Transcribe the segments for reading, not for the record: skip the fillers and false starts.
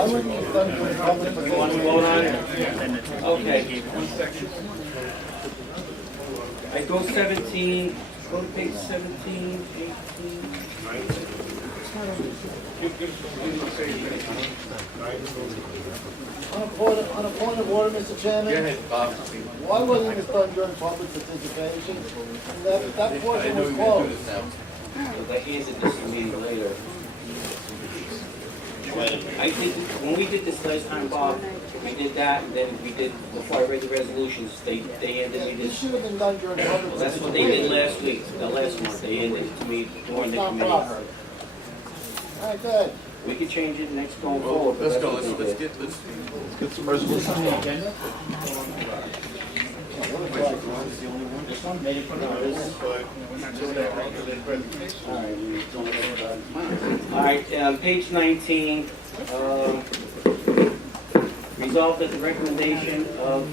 Why wasn't it done during public You want to vote on it? Okay. I go 17, go to page 17, 18. On a point of order, Mr. Chairman? Go ahead, Bob. Why wasn't it done during public participation? That I portion know was you're gonna do closed. this now. Because I handed this to me later. I think when we did this last time, Bob, we did that, and then we did, before I read the resolutions, they handed me It this. should have been done during public Well, that's what they participation. did last week, the last month, they handed it to me during It's the not committee. proper. All right, good. We could change it next going Well, forward. but let's that's go, what they let's did. get some resolutions on the agenda. This one, made it for All right, page 19, resolved that the recommendation of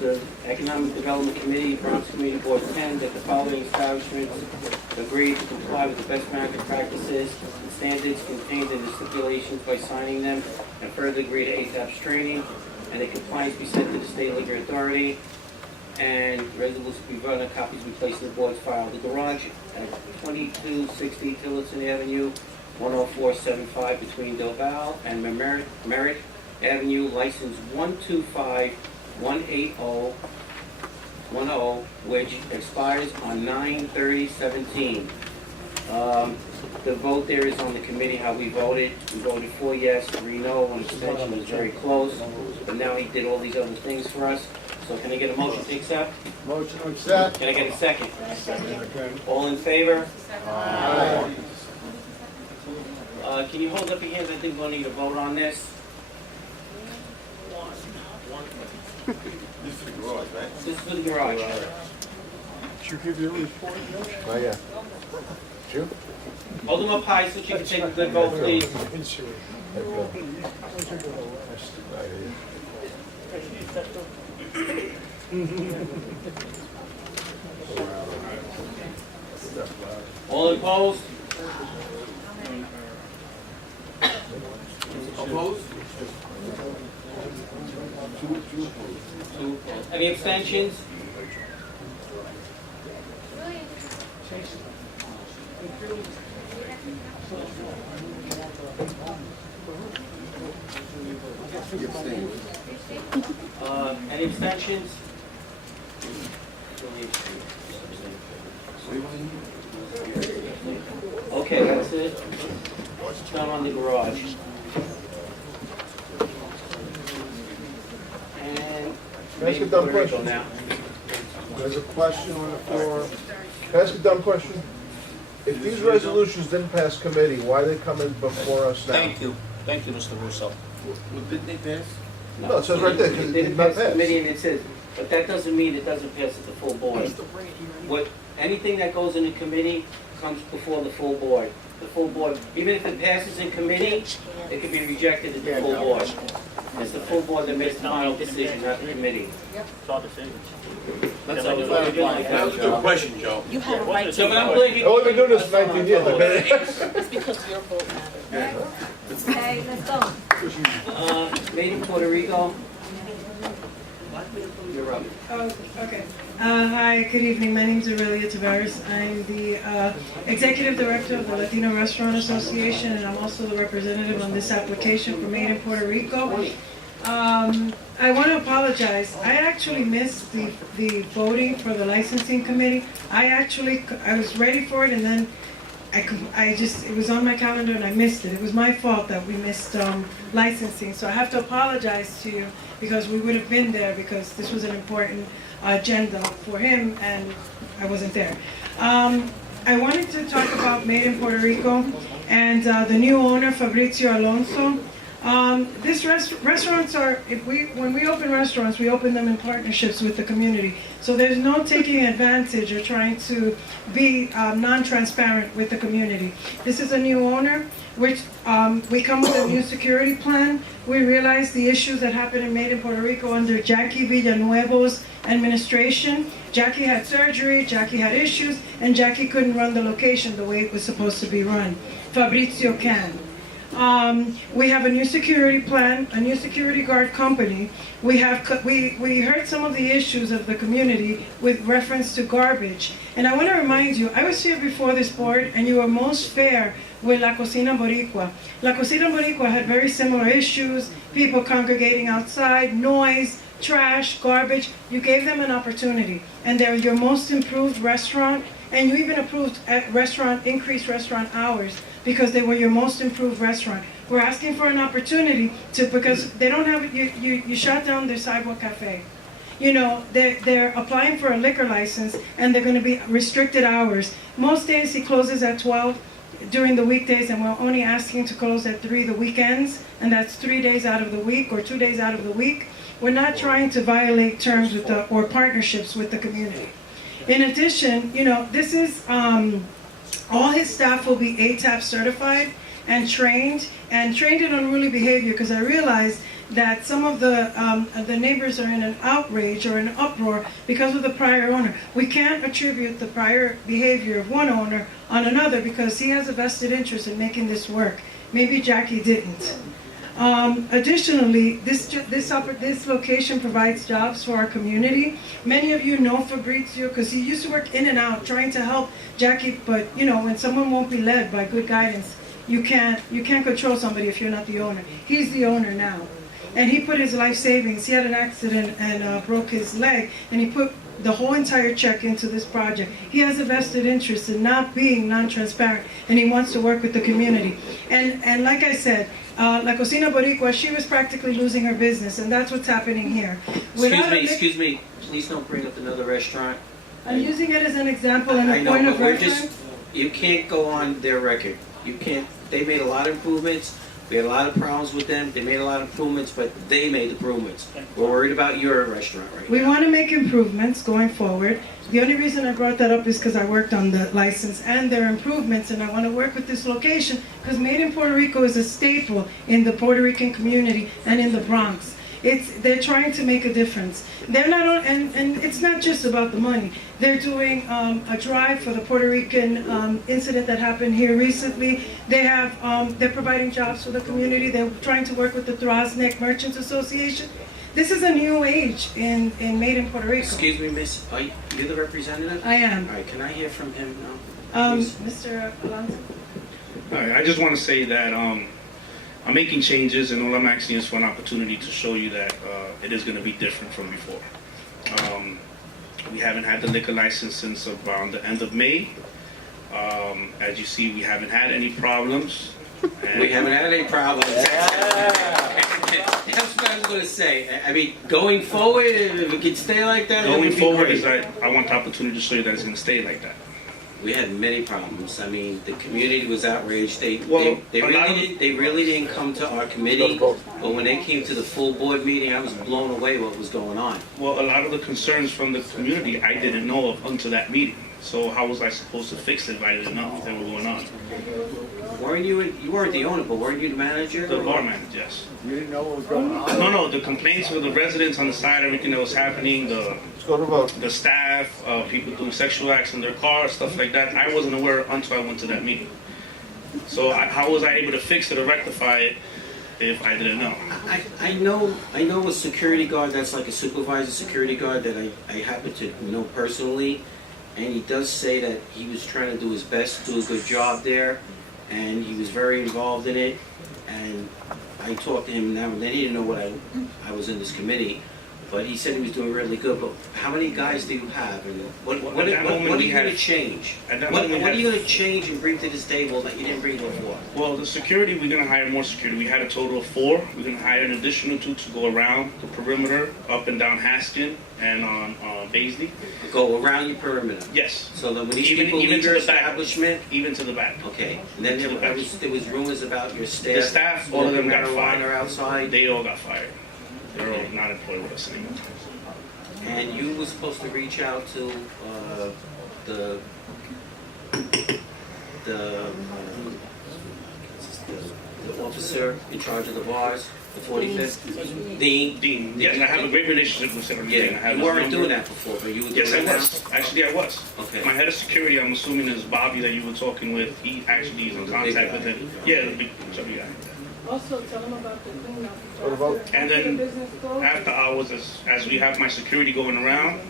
the Economic Development Committee, Bronx Community Board 10, that the following establishments agree to comply with the best market practices and standards contained in the stipulations by signing them, and further agree to ATAP's training, and the compliance be sent to the State Liquor Authority, and resolution be voted on, copies be placed in the board's file. The garage at 2260 Tillotson Avenue, 10475 between Del Val and Merritt Avenue, license 125-180-10, which expires on 9/30/17. The vote there is on the committee, how we voted. We voted 4 yes, 3 no, one abstention, was very close. But now he did all these other things for us. So can I get a motion to accept? Motion to accept. Can I get a second? All in favor? Aye. Can you hold up your hands? I think we'll need a vote on this. This is the garage, right? This is for the garage. Oh, yeah. Sure. Hold them up high so you can take a good vote, please. All opposed? Opposed? Two opposed. Any abstentions? Any abstentions? Okay, that's it. Done on the garage. And Ask a maybe dumb Puerto Rico question. now. There's a question on the floor. Can I ask a dumb question? If these resolutions didn't pass committee, why are they coming before us now? Thank you, Mr. Russo. Well, didn't they pass? No, it says right there, 'cause It it didn't did not pass the pass. committee, and it says, but that doesn't mean it doesn't pass at the full board. What, anything that goes in the committee comes before the full board. The full board, even if it passes in committee, it can be rejected at the full board. It's the full board that makes the final decision, not the committee. That's how it's always been like That was that, a good Joe. question, Joe. You have a right to So, but I'm vote. glad you. Oh, we've been doing this for 19 years, I bet. It's because your vote matters. Okay, let's go. Made in Puerto Rico. You're up. Oh, okay. Hi, good evening. My name is Aurelia Tavares. I'm the Executive Director of the Latino Restaurant Association, and I'm also the representative on this application for Made in Puerto Rico. I want to apologize. I actually missed the voting for the licensing committee. I was ready for it, and then it was on my calendar and I missed it. It was my fault that we missed licensing. So I have to apologize to you because we would have been there because this was an important agenda for him and I wasn't there. I wanted to talk about Made in Puerto Rico and the new owner, Fabrizio Alonso. Restaurants are, when we open restaurants, we open them in partnerships with the community. So there's no taking advantage or trying to be non-transparent with the community. This is a new owner, which we come with a new security plan. We realize the issues that happened in Made in Puerto Rico under Jackie Villanuevo's administration. Jackie had surgery, Jackie had issues, and Jackie couldn't run the location the way it was supposed to be run. Fabrizio can. We have a new security plan, a new security guard company. We heard some of the issues of the community with reference to garbage. And I want to remind you, I was here before this board and you were most fair with La Cocina Boricua. La Cocina Boricua had very similar issues, people congregating outside, noise, trash, garbage. You gave them an opportunity and they're your most improved restaurant, and you even approved increased restaurant hours because they were your most improved restaurant. We're asking for an opportunity because they don't have, you shut down their sidewalk cafe. You know, they're applying for a liquor license and they're gonna be restricted hours. Most days he closes at 12 during the weekdays, and we're only asking to close at 3 the weekends, and that's 3 days out of the week or 2 days out of the week. We're not trying to violate terms with or partnerships with the community. In addition, you know, this is, all his staff will be ATAP certified and trained in unruly behavior, because I realized that some of the neighbors are in an outrage or an uproar because of the prior owner. We can't attribute the prior behavior of one owner on another because he has a vested interest in making this work. Maybe Jackie didn't. Additionally, this location provides jobs for our community. Many of you know Fabrizio because he used to work in and out trying to help Jackie, but you know, when someone won't be led by good guidance, you can't control somebody if you're not the owner. He's the owner now. And he put his life savings, he had an accident and broke his leg, and he put the whole entire check into this project. He has a vested interest in not being non-transparent, and he wants to work with the community. And like I said, La Cocina Boricua, she was practically losing her business, and that's what's happening here. Excuse me, please don't bring up another restaurant. I'm using it as an example and I a know, point but of we're reference. you can't go on their record. You can't, they made a lot of improvements. We had a lot of problems with them. They made a lot of improvements, but they made improvements. We're worried about your restaurant right We now. want to make improvements going forward. The only reason I brought that up is because I worked on the license and their improvements, and I want to work with this location because Made in Puerto Rico is a staple in the Puerto Rican community and in the Bronx. They're trying to make a difference. They're not, and it's not just about the money. They're doing a drive for the Puerto Rican incident that happened here recently. They're providing jobs for the community. They're trying to work with the Throsneck Merchants Association. This is a new age in Made in Puerto Rico. Excuse me, miss, are you the representative? I am. All right, can I hear from him now? Please. Mr. Alonso? All right, I just want to say that I'm making changes, and all I'm asking is for an opportunity to show you that it is going to be different from before. We haven't had the liquor license since around the end of May. As you see, we haven't had any problems. And We haven't had any problems. That's what I was going to say. I mean, going forward, if it could stay like that, it Going would be forward, great. is I want the opportunity to show you that it's going to stay like that. We had many problems. I mean, the community was outraged. They a lot of- really didn't come to our committee, but when they came to the full board meeting, I was blown away what was going on. Well, a lot of the concerns from the community I didn't know of until that meeting. So how was I supposed to fix it if I didn't know they were going on? You weren't the owner, but weren't you the manager? The bar manager, yes. You didn't know what was going on? No, the complaints with the residents on the side, everything that was happening, Let's go to vote. the staff, people doing sexual acts in their cars, stuff like that, I wasn't aware until I went to that meeting. So how was I able to fix it or rectify it if I didn't know? I know a security guard that's like a supervisor security guard that I happen to know personally, and he does say that he was trying to do his best to do a good job there, and he was very involved in it, and I talked to him now and then. He didn't know what I was in this committee, but he said he was doing really good. But how many guys do you have, and what are you going to change? What are you going to change and bring to this table that you didn't bring before? Well, the security, we're going to hire more security. We had a total of 4. We're going to hire an additional 2 to go around the perimeter, up and down Haskin and on Baisley. Go around your perimeter. Yes, So that when these Even- people even leave to your the back. establishment, even to the back. okay. And then there was rumors about your staff. The staff, all of them got smoking marijuana fired. outside. They all got fired. They're all not employed with us anymore. And you were supposed to reach out to the the officer in charge of the bars, the 45th? Dean? Dean, yes, I have a great relationship with Senator Dean. I Yeah, have you his weren't number. doing that before, but you were doing Yes, I it now? was. Actually, I was. Okay. My head of security, I'm assuming is Bobby that you were talking with. He actually is in The big contact guy. with him. Yeah, the big chubby guy. Also, tell them about the cleanup. What about- And then Business closed. after hours, as we have my security going around,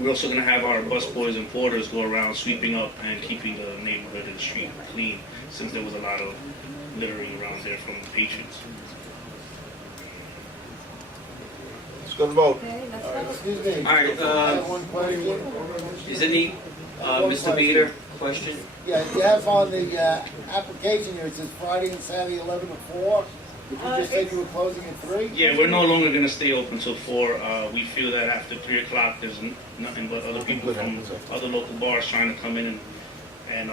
we're also gonna have our busboys and porters go around sweeping up and keeping the neighborhood and the street clean, since there was a lot of littering around there from the patrons. Let's go to vote. Okay, let's go. Excuse me. All right, I have one question. Is any, Mr. Beater, question? Yeah, you have on the application here, it says Friday and Saturday 11 to 4. Did you just say you were closing at 3? Yeah, we're no longer gonna stay open till 4. We feel that after 3 o'clock, there's nothing but other people from other local bars trying to come in and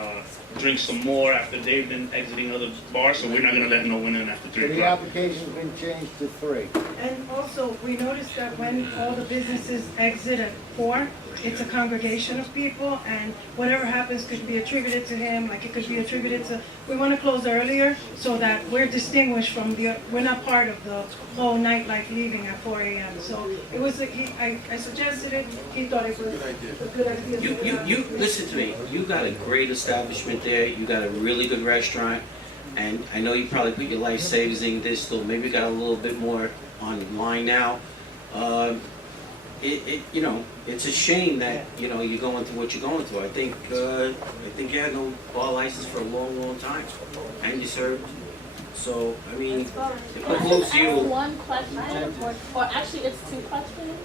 drink some more after they've been exiting other bars, so we're not gonna let no one in after 3 So the o'clock. application's been changed to 3. And also, we noticed that when all the businesses exit at 4, it's a congregation of people, and whatever happens could be attributed to him, like it could be attributed to, we want to close earlier so that we're distinguished from we're not part of the whole nightlife leaving at 4 a.m. So it was, I suggested it, he thought it was a good idea. You listen to me. You got a great establishment there. You got a really good restaurant, and I know you probably put your life savings in this. So maybe got a little bit more online now. You know, it's a shame that you're going through what you're going through. I think you had no bar license for a long, long time, and you served. So I mean, it behooves Ask you. one question, or actually it's 2 questions.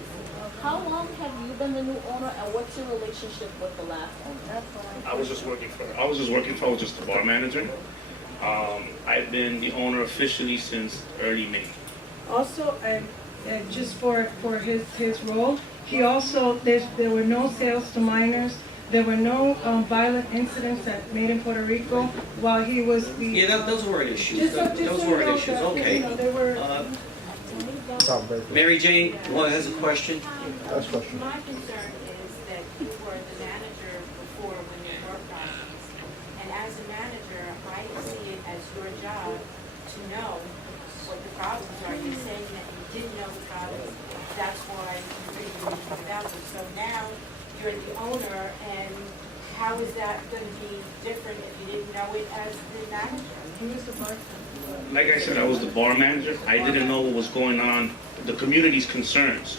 How long have you been the new owner, and what's your relationship with the last owner? I was just working for, I was just the bar manager. I've been the owner officially since early May. Also, just for his role, he also, there were no sales to minors, there were no violent incidents that made in Puerto Rico while he was the. Yeah, those weren't issues. Just so Those you weren't know issues. that, you Okay. know, they were. Tom Baker. Mary Jane, has a question? Last question. My concern is that you were the manager before when you worked on these. And as a manager, I see it as your job to know what the problems are. You're saying that you didn't know the problems, that's why you really knew about them. So now you're the owner, and how is that going to be different if you didn't know it as the manager? He was the bartender. Like I said, I was the bar manager. I didn't know what was going on, the community's concerns,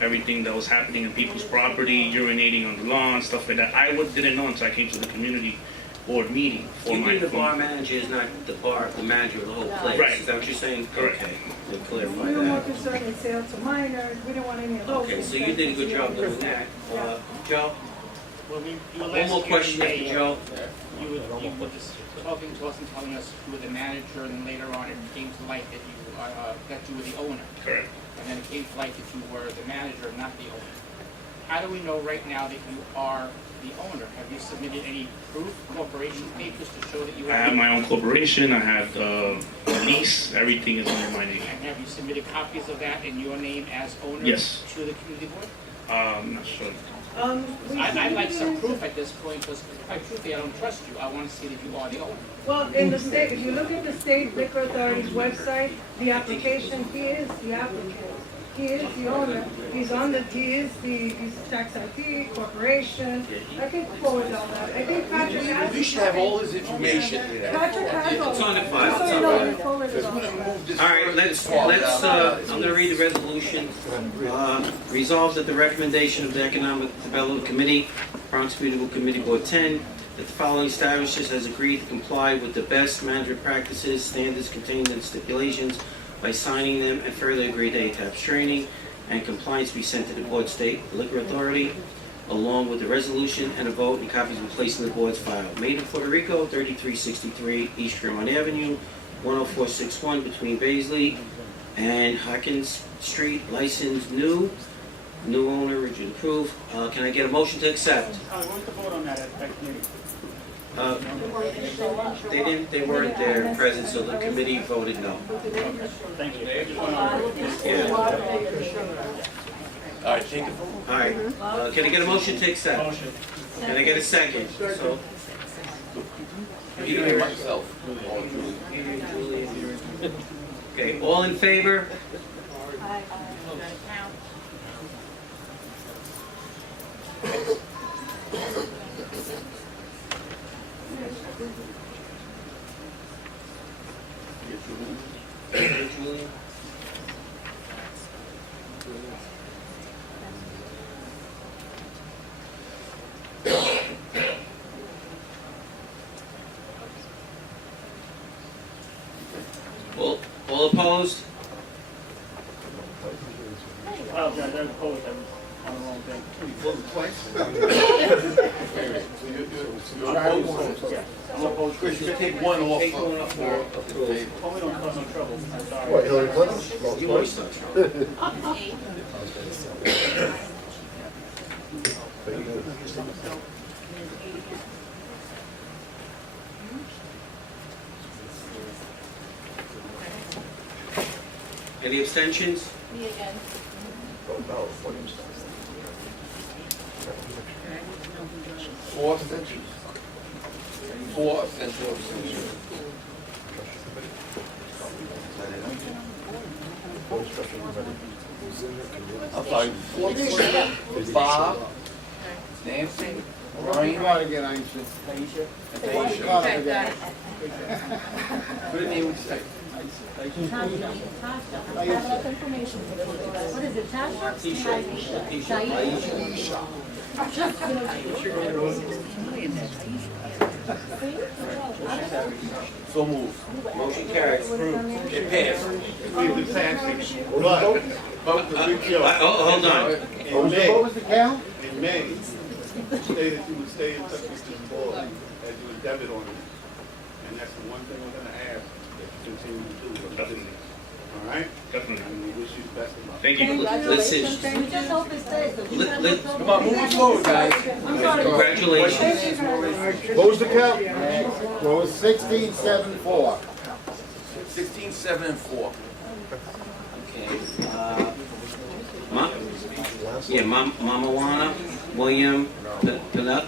everything that was happening in people's property, urinating on the lawn, stuff like that. I didn't know until I came to the community board meeting for You my. mean the bar manager is not the manager of the whole place? Right. Is that what you're saying? Correct. Okay, to We clarify were more that. concerned in sales to minors, we didn't want any of those. Okay, so you did a good job doing that. Joe? Well, you were One last more here question in after May, Joe. You were just talking to us and telling us you were the manager, and then later on it came to light that you were the owner. Correct. And then it came to light that you were the manager, not the owner. How do we know right now that you are the owner? Have you submitted any proof, corporation papers to show that you are? I have my own corporation. I have the lease. Everything is under my name. And have you submitted copies of that in your name as owner? Yes. To the community board? I'm not sure. I'd like some proof at this point, because quite truthfully, I don't trust you. I want to see that you are the owner. Well, in the state, if you look at the state liquor authority's website, the application, he is the applicant. He is the owner. He's tax ID, corporation. I can forward all that. I think Patrick has. We should have all this information. Patrick has all. It's on the file. Just so It's you on know, the we forwarded all that. All right, let's, I'm gonna read the resolution. Resolved that the recommendation of the Economic Development Committee, Bronx Municipal Committee Board 10, that the following establishments has agreed to comply with the best management practices, standards contained in stipulations by signing them, and further agree to ATAP's training and compliance be sent to the Board State Liquor Authority, along with the resolution and a vote, and copies will be placed in the board's file. Made in Puerto Rico, 3363 East Fremont Avenue, 10461 between Baisley and Hawkins Street, licensed new owner, rigid approved. Can I get a motion to accept? I want to vote on that at committee. They weren't there present, so the committee voted no. Thank you. Yeah. All right, take it. All right, can I get a motion to accept? Can I get a second? So, Peter and myself. Okay, all in favor? All opposed? Oh, yeah, they're opposed, I'm on the wrong thing. I'm opposed. Chris, you take one off. Take one off for approval. Hopefully don't cause no trouble, I'm sorry. What, Hillary Clinton? You want some? Any abstentions? Me again. Four abstentions. Four abstentions. I'm sorry. Bob, Nancy, Ryan, Try again, Einstein. Aisha. Try again. Put a name with say. I have enough information for this. What is it, Tasha? So move. Motion carries. It passed. Hold on. What was the count? In May, you stated you would stay in touch with this board as you would debit on it. And that's the one thing we're gonna ask that you continue to do. Definitely. All right? Definitely. And we wish you the best of luck. Thank you. Listen, We just hope it stays. Come on, move forward, guys. congratulations. What was the count? Well, it was 16-7-4. 16, 7, and 4. Okay, Mama Wana, William, Padilla.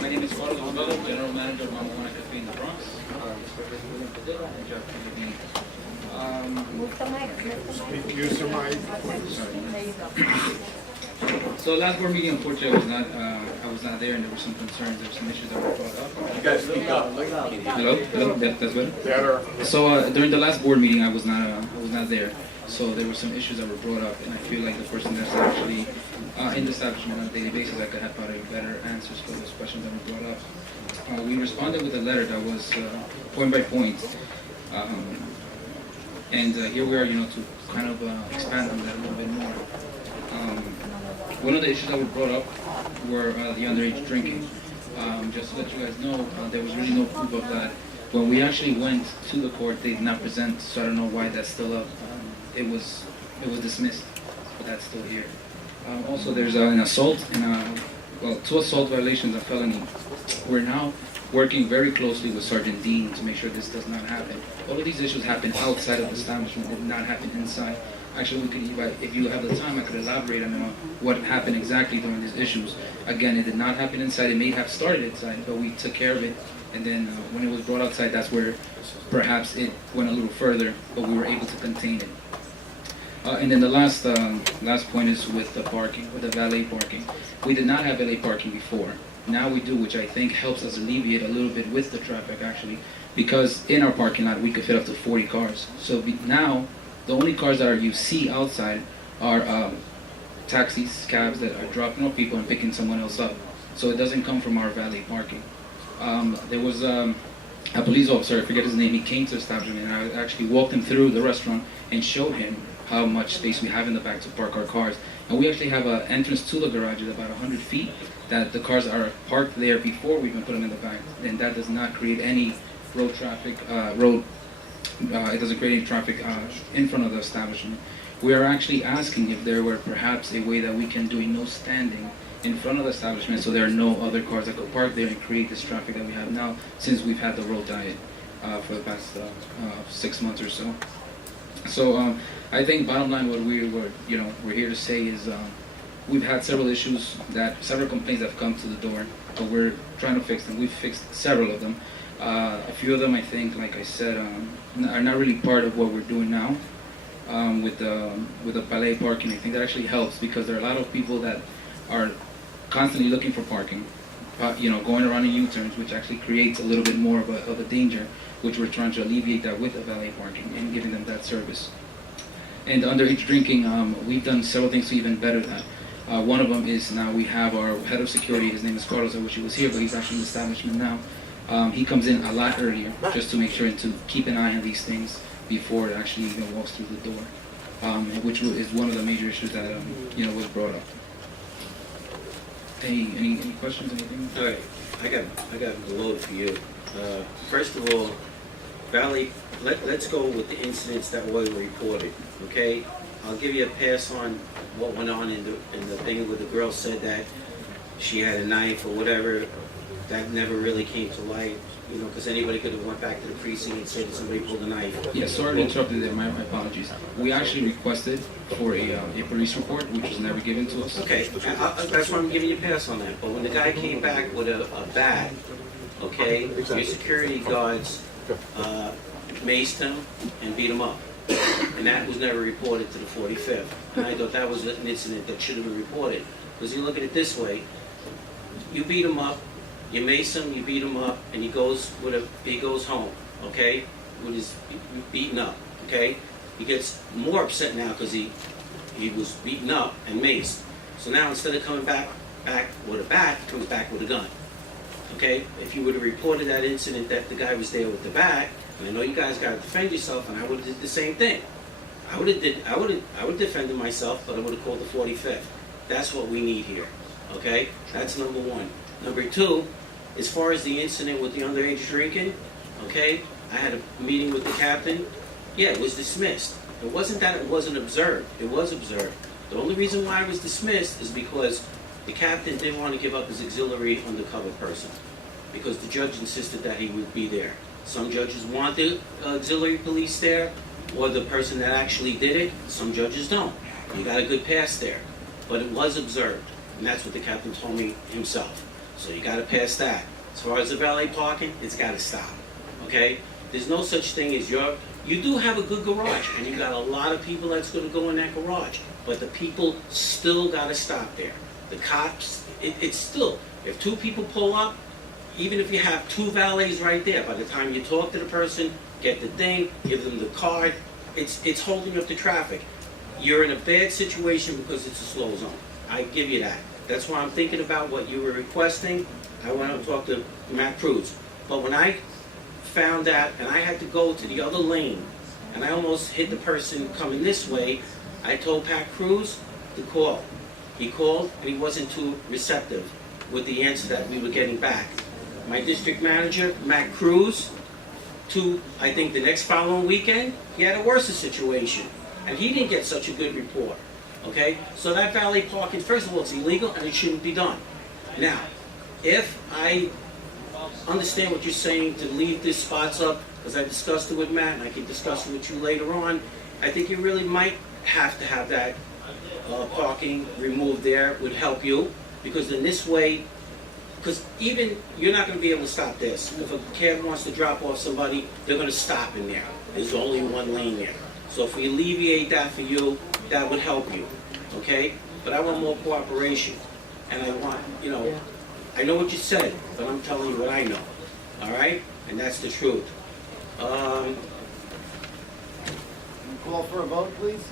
My name is Carlos Rubello, General Manager of Mama Juana Cafe in the Bronx. William Padilla, and Jeff Kennedy. Move the mic, Use your mic. So last board meeting, unfortunately, I was not there, and there were some concerns, there were some issues that were brought up. You guys speak up. Hello, that's better. So during the last board meeting, I was not there. So there were some issues that were brought up, and I feel like the person that's actually in the establishment on a daily basis, I could have probably better answers for those questions that were brought up. We responded with a letter that was point by point, and here we are, to kind of expand on that a little bit more. One of the issues that were brought up were the underage drinking. Just to let you guys know, there was really no proof of that. When we actually went to the court, they did not present, so I don't know why that's still up. It was dismissed, but that's still here. Also, there's an assault and 2 assault violations, a felony. We're now working very closely with Sergeant Dean to make sure this does not happen. All of these issues happen outside of the establishment, they did not happen inside. Actually, if you have the time, I could elaborate on what happened exactly during these issues. Again, it did not happen inside. It may have started inside, but we took care of it. And then when it was brought outside, that's where perhaps it went a little further, but we were able to contain it. And then the last point is with the parking, with the valet parking. We did not have valet parking before. Now we do, which I think helps us alleviate a little bit with the traffic, actually, because in our parking lot we could fit up to 40 cars. So now the only cars that you see outside are taxis, cabs that are dropping off people and picking someone else up. So it doesn't come from our valet parking. There was a police officer, I forget his name, he came to the establishment, and I actually walked him through the restaurant and showed him how much space we have in the back to park our cars. And we actually have an entrance to the garage at about 100 feet that the cars are parked there before we even put them in the back. And that does not create any road traffic, it doesn't create any traffic in front of the establishment. We are actually asking if there were perhaps a way that we can do a no standing in front of the establishment so there are no other cars that could park there and create this traffic that we have now since we've had the road diet for the past 6 months or so. So I think bottom line, what we're here to say is we've had several issues, several complaints that have come to the door, but we're trying to fix them. We've fixed several of them. A few of them, I think, like I said, are not really part of what we're doing now. With the valet parking, I think that actually helps because there are a lot of people that are constantly looking for parking, going around in U-turns, which actually creates a little bit more of a danger, which we're trying to alleviate that with the valet parking and giving them that service. And underage drinking, we've done several things to even better that. One of them is now we have our head of security. His name is Carlos. I wish he was here, but he's actually in the establishment now. He comes in a lot earlier just to make sure and to keep an eye on these things before it actually even walks through the door, which is one of the major issues that was brought up. Any questions? Anything? All right, I got a load for you. First of all, Valley, let's go with the incidents that were reported. Okay, I'll give you a pass on what went on in the thing where the girl said that she had a knife or whatever. That never really came to light, because anybody could have went back to the precinct and said that somebody pulled a knife. Yeah, sorry to interrupt you there. My apologies. We actually requested for a police report, which was never given to us. Okay, that's why I'm giving you a pass on that. But when the guy came back with a bat, okay, your security guards maced him and beat him up. And that was never reported to the 45th. And I thought that was an incident that should have been reported. Because you look at it this way, you beat him up, you mace him, you beat him up, and he goes home, okay, with his beaten up, okay. He gets more upset now because he was beaten up and maced. So now instead of coming back with a bat, he comes back with a gun, okay. If you would have reported that incident that the guy was there with the bat, and I know you guys got to defend yourself, and I would have did the same thing. I would have defended myself, but I would have called the 45th. That's what we need here, okay. That's number one. Number two. As far as the incident with the underage drinking, okay, I had a meeting with the captain. Yeah, it was dismissed. It wasn't that it wasn't observed. It was observed. The only reason why it was dismissed is because the captain didn't want to give up his auxiliary undercover person because the judge insisted that he would be there. Some judges want the auxiliary police there or the person that actually did it. Some judges don't. You got a good pass there. But it was observed, and that's what the captain told me himself. So you got to pass that. As far as the valet parking, it's got to stop. Okay? There's no such thing as you do have a good garage, and you got a lot of people that's going to go in that garage. But the people still got to stop there. The cops, it's still, if two people pull up, even if you have two valets right there, by the time you talk to the person, get the thing, give them the card, it's holding up the traffic. You're in a bad situation because it's a slow zone. I give you that. That's why I'm thinking about what you were requesting. I want to talk to Matt Cruz. But when I found that, and I had to go to the other lane, and I almost hit the person coming this way, I told Pat Cruz to call. He called, and he wasn't too receptive with the answer that we were getting back. My district manager, Matt Cruz, I think the next following weekend, he had a worse situation. And he didn't get such a good report. Okay, so that valet parking, first of all, it's illegal and it shouldn't be done. Now, if I understand what you're saying to leave these spots up, because I discussed it with Matt and I can discuss it with you later on, I think you really might have to have that parking removed there would help you, because in this way, because even you're not going to be able to stop this. If a cab wants to drop off somebody, they're going to stop in there. There's only one lane there. So if we alleviate that for you, that would help you, okay? But I want more cooperation, and I want, I know what you said, but I'm telling you what I know, all right? And that's the truth. Call for a vote, please.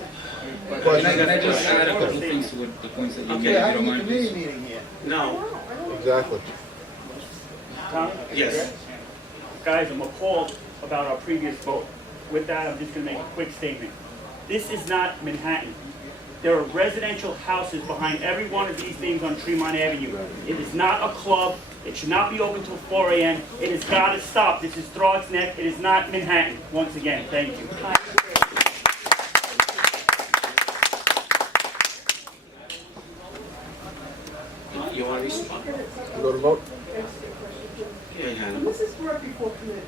Can I just add a couple of things to the points that you made, Yeah, if you don't how do you mind, committee please? meeting here? No. Exactly. Tom? Yes. Guys, I'm appalled about our previous vote. With that, I'm just going to make a quick statement. This is not Manhattan. There are residential houses behind every one of these things on Tremont Avenue. It is not a club. It should not be open till 4 a.m. It has got to stop. This is Throgs Neck. It is not Manhattan. Once again, thank you. You want to respond? Go to vote? Yeah, Hannah. This is brought before committee,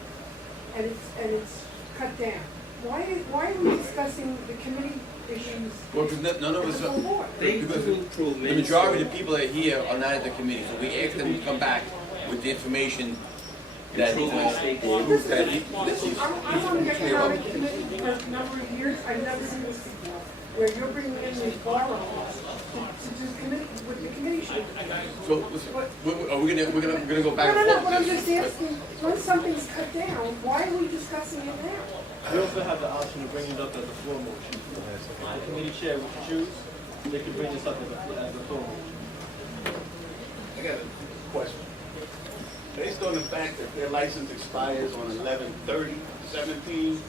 and it's cut down. Why are we discussing the committee issues? Well, because none of us, As a board? They because do approve the minutes. majority of the people that are here are not at the committee, so we asked them to come back with the information that, Improvements they did. This is, that I'm on the economic committee for a number of years, I've never seen this before, where you're bringing in these borrow laws to do committee, what the committee should do. So, listen, we're gonna go back No, and no, forth. but I'm with just this. asking, when something's cut down, why are we discussing it now? We also have the option of bringing it up as a floor motion. If the committee chair would choose, they could bring this up as a floor motion. I got a question. Based on the fact that their license expires on 11/30/17,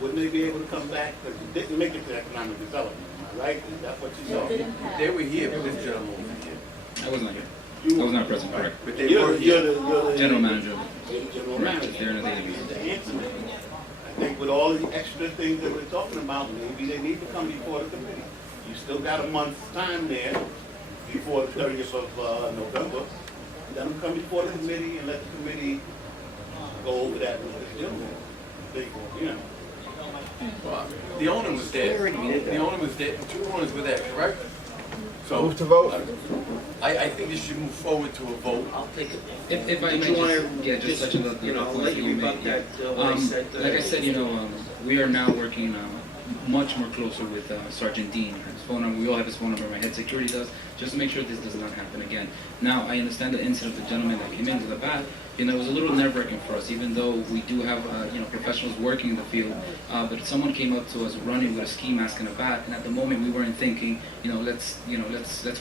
wouldn't they be able to come back? Because you didn't make it to economic development, am I right? Is that what you It said? didn't pass. They were here, but this gentleman wasn't here. I was not here. I was not present, correct. But they were here. You're the General manager. general Correct, manager. they're in the database. And to answer that, I think with all the extra things that we're talking about, maybe they need to come before the committee. You still got a month's time there before the 30th of November. Let them come before the committee and let the committee go over that with this gentleman. They, you know. Well, the owner was there. The owner was there, two owners were there, correct? So, Move to vote. I think this should move forward to a vote. I'll take it. If I Did may you just, wanna yeah, just touch on the, you know, I'll let you rebut that, what I said. like I said, we are now working much more closer with Sergeant Dean. His phone number, we all have his phone number. My head security does, just to make sure this does not happen again. Now, I understand the incident of the gentleman that came into the bath. It was a little nerve-wracking for us, even though we do have professionals working in the field. But someone came up to us running with a ski mask and a bat, and at the moment we weren't thinking, let's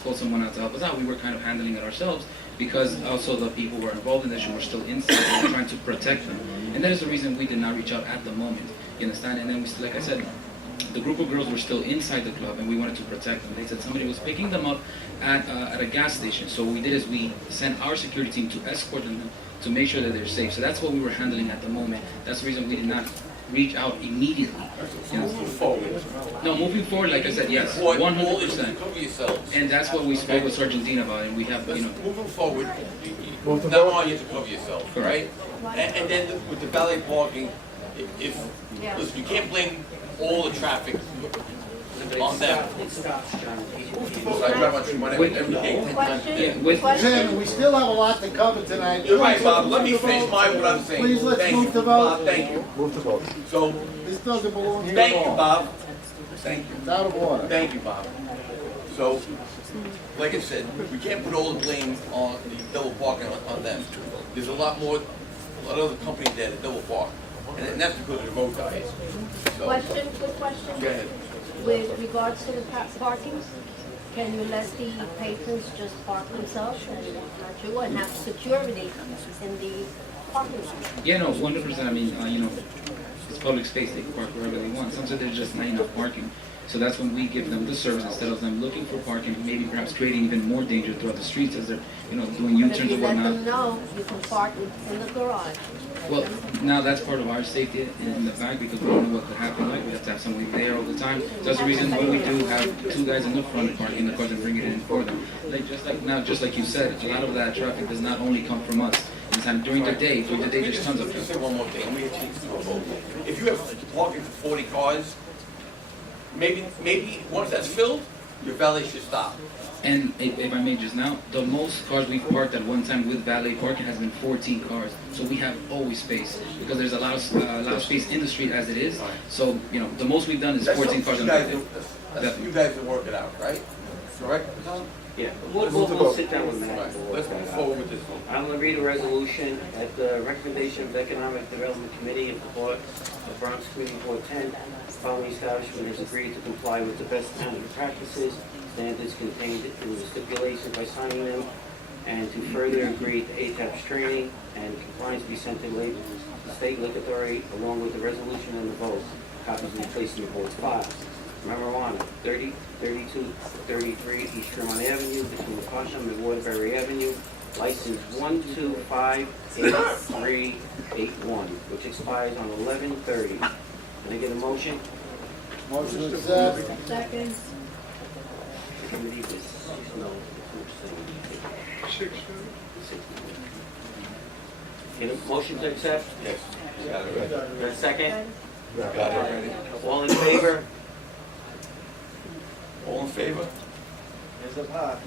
call someone out to help us out. We were kind of handling it ourselves because also the people who were involved in this were still inside and we were trying to protect them. And that is the reason we did not reach out at the moment. You understand? And then we, like I said, the group of girls were still inside the club and we wanted to protect them. They said somebody was picking them up at a gas station. So what we did is we sent our security team to escort them to make sure that they're safe. So that's what we were handling at the moment. That's the reason we did not reach out immediately. Moving forward. No, moving forward, like I said, yes, What all is to 100%. cover yourselves. And that's what we spoke with Sergeant Dean about, and we have, Moving forward, Move to now vote. on you to cover yourself, Correct. right? And then with the valet parking, if, listen, you can't blame all the traffic on them. It stops, John. So I drive on Tremont every 8-10 times a day. with, Chairman, we still have a lot to cover tonight. You're right, Bob, let me finish what I'm saying. Please, let's Thank move you, to vote. Bob, thank you. Move to vote. So, This doesn't belong here thank at you, all. Bob. Thank you. It's out of order. Thank you, Bob. So, like I said, we can't put all the blame on the double parking on them. There's a lot of other companies there that double park, and that's because of the road guys. So, Question, quick question. go ahead. With regards to the parking, can you let the patrons just park themselves and not you and have security in the parking lot? yeah, no, 100%. I mean, it's public space. They can park wherever they want. Sometimes there's just not enough parking. So that's when we give them the service instead of them looking for parking, maybe perhaps creating even more danger throughout the streets as they're, doing But if U-turns you or let whatnot. them know, you can park in the garage. Well, now that's part of our safety in the back because we don't know what could happen. Like we have to have somebody there all the time. So that's the reason why we do have two guys in the front parking the cars and bring it in for them. Just like you said, a lot of that traffic does not only come from us. Sometimes during the day, there's tons of Let me traffic. say one more thing, let me get you to a vote. If you have parking for 40 cars, maybe once that's filled, your valet should stop. And if I may just now, the most cars we've parked at one time with valet parking has been 14 cars. So we have always space because there's a lot of space in the street as it is. So the most we've done is 14 cars on the day. That's you guys to work it out, right? Correct? Yeah, we'll sit down with Matt. Right, let's move forward with this one. I'm going to read a resolution at the recommendation of Economic Development Committee of the Board of Bronx Community Board 10. The following establishment has agreed to comply with the best management practices, standards contained in the stipulations by signing them, and to further agree to ATAP's training and compliance be sent to the State Liquor Authority along with the resolution and the vote. Copies will be placed in the board's files. Marijuana, 30, 32, 33 East Tremont Avenue, between Wapasham and Waterbury Avenue, license 1258381, which expires on 11/30. Can I get a motion? Motion to accept. Second. Committee was, no, Get a motion to accept? Yes. A second? Got it already. All in favor? All in favor? Hands up high.